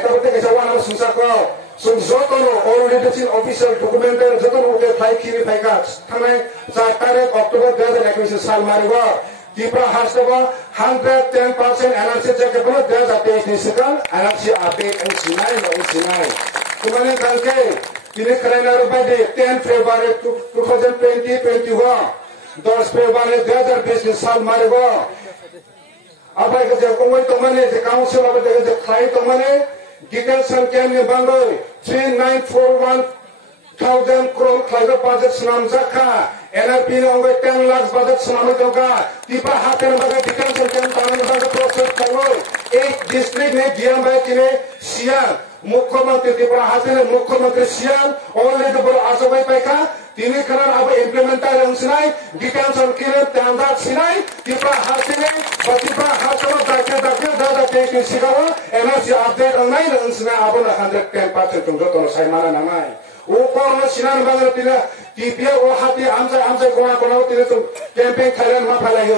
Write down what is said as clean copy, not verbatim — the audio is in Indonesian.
tapi kita wana susah kau. Jotono orientation official dokumenter jotono udah flight kiri flight tanai 4 tarik Oktober 2021 साल मारेगा Kipra hasaba 110% NRC jaga pun dia jadi disekan NRC update and sinai kemana tangke ini kerana rupanya 10 February 2021 10 February 2020 साल मारेगा apa yang kerja kau itu mana di council apa kerja klien itu mana details sanksian yang bangun 3941,000 crore klien budget senam zakka NRP ni orang 10 lakh budget senam itu kan tiba hati nampak details sanksian tangan nampak proses bangun district ni dia baik ini siang Mukhamantri tiba hati ni Mukhamantri siang oleh itu baru asabai paika ini kerana apa implementasi yang sinai details sanksian tangan sinai tiba hati ni tiba hati ni dah teknis sikawa NRC update ang naik ang sinai apa nak 110% tunggu tono saya mana namai upor na sinan bangal tina tipia hati amsai kona tina tu campaign Thailand ma phalai